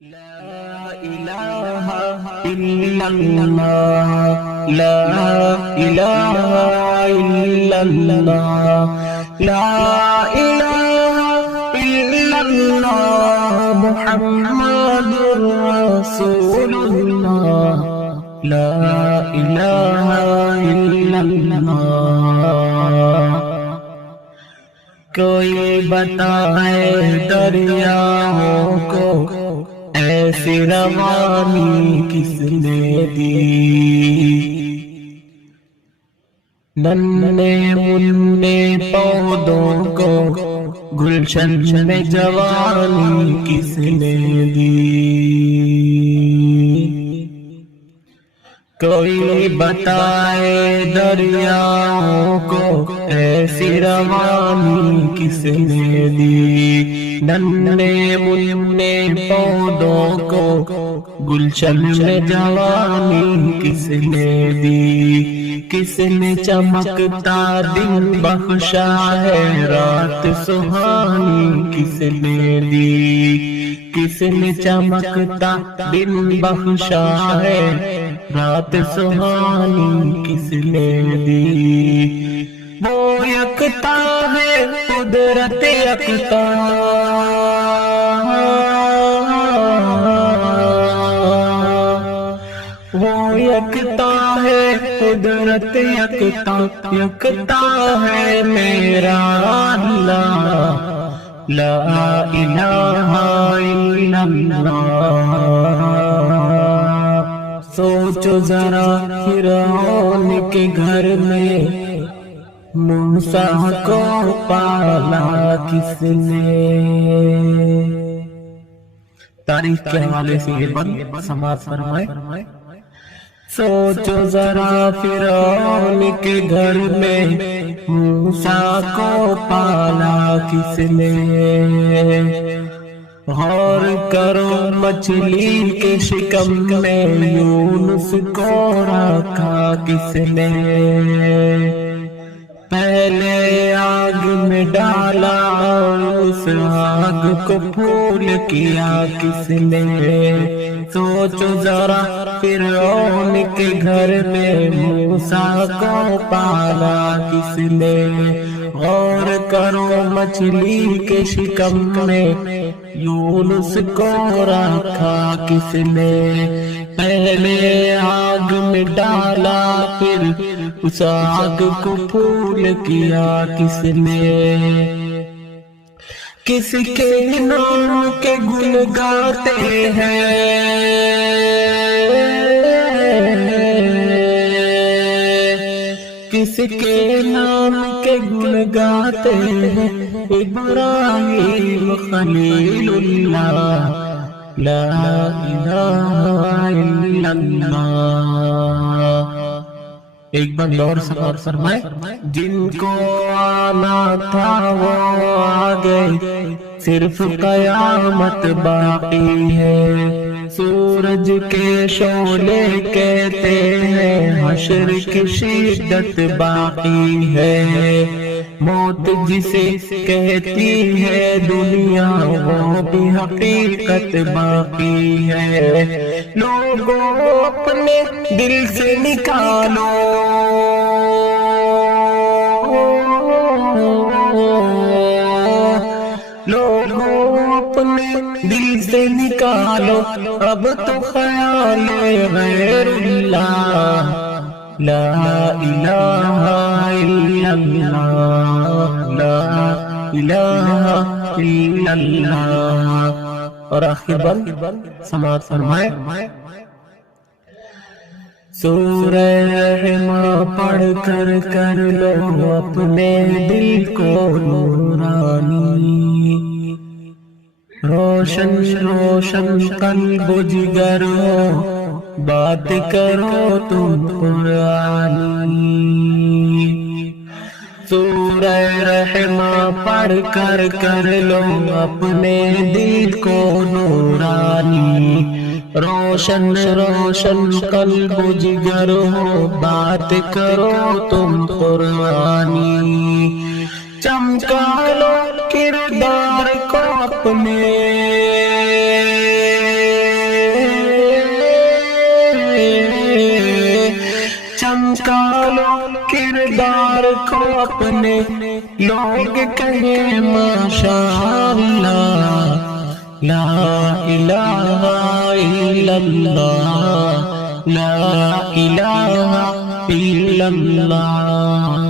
لا إله إلا الله لا إله إلا الله لا إله إلا الله محمد رسول الله لا إله إلا الله کوئی بتائے دریاؤں کو ایسی روانی کس نے دی ننھے منھے پودوں کو گلشن میں جوانی کس نے دی کوئی بتائے دریاؤں کو ایسی روانی کس نے دی ننھے منھے پودوں کو گلشن میں جوانی کس نے دی کس نے چمکتا دن بخشا ہے رات سہانی کس نے دی کس نے چمکتا دن بخشا ہے رات سہانی کس نے دی وہ یکتا ہے قدرت یکتا وہ یکتا ہے قدرت یکتا یکتا ہے میرا اللہ لا الہ الا اللہ سوچو ذرا فرعون کے گھر میں موسیٰ کو پالا کس نے تاریخ کے حوالے سے یہ بند سماعت فرمائے سوچو ذرا فرعون کے گھر میں موسیٰ کو پالا کس نے غور کرو مچھلی کے شکم میں یونس کو رکھا کس نے پہلے آگ میں ڈالا اس آگ کو پھول کیا کس نے سوچو ذرا فرعون کے گھر میں موسیٰ کو پالا کس نے غور کرو مچھلی کے شکم میں یونس کو رکھا کس نے پہلے آگ میں ڈالا پھر اس آگ کو پھول کیا کس نے کس کے نام کے گن گاتے ہیں کس کے نام کے گن گاتے ہیں ابراہیم خلیل اللہ لا الہ الا اللہ ایک بار اور سماعت فرمائے جن کو آنا تھا وہ آ گئے صرف قیامت باقی ہے سورج کے شعلے کہتے ہیں حشر کی شدت باقی ہے موت جسے کہتی ہے دنیا وہ بھی حقیقت باقی ہے لوگوں اپنے دل سے نکالو لوگوں اپنے دل سے نکالو اب تو خیال غیر اللہ لا الہ الا اللہ لا الہ الا اللہ اور آخر بند سماعت فرمائے سورہ رحمہ پڑھ کر کر لو اپنے دل کو نورانی روشن روشن قلب و جگر ہو بات کرو تم قرآنی سورہ رحمہ پڑھ کر کر لو اپنے دل کو نورانی روشن روشن قلب و جگر ہو بات کرو تم قرآنی چمکا لو کردار کو اپنے نکالو کردار کو اپنے لوگ کہیں ماشاءاللہ لا الہ الا اللہ لا الہ الا اللہ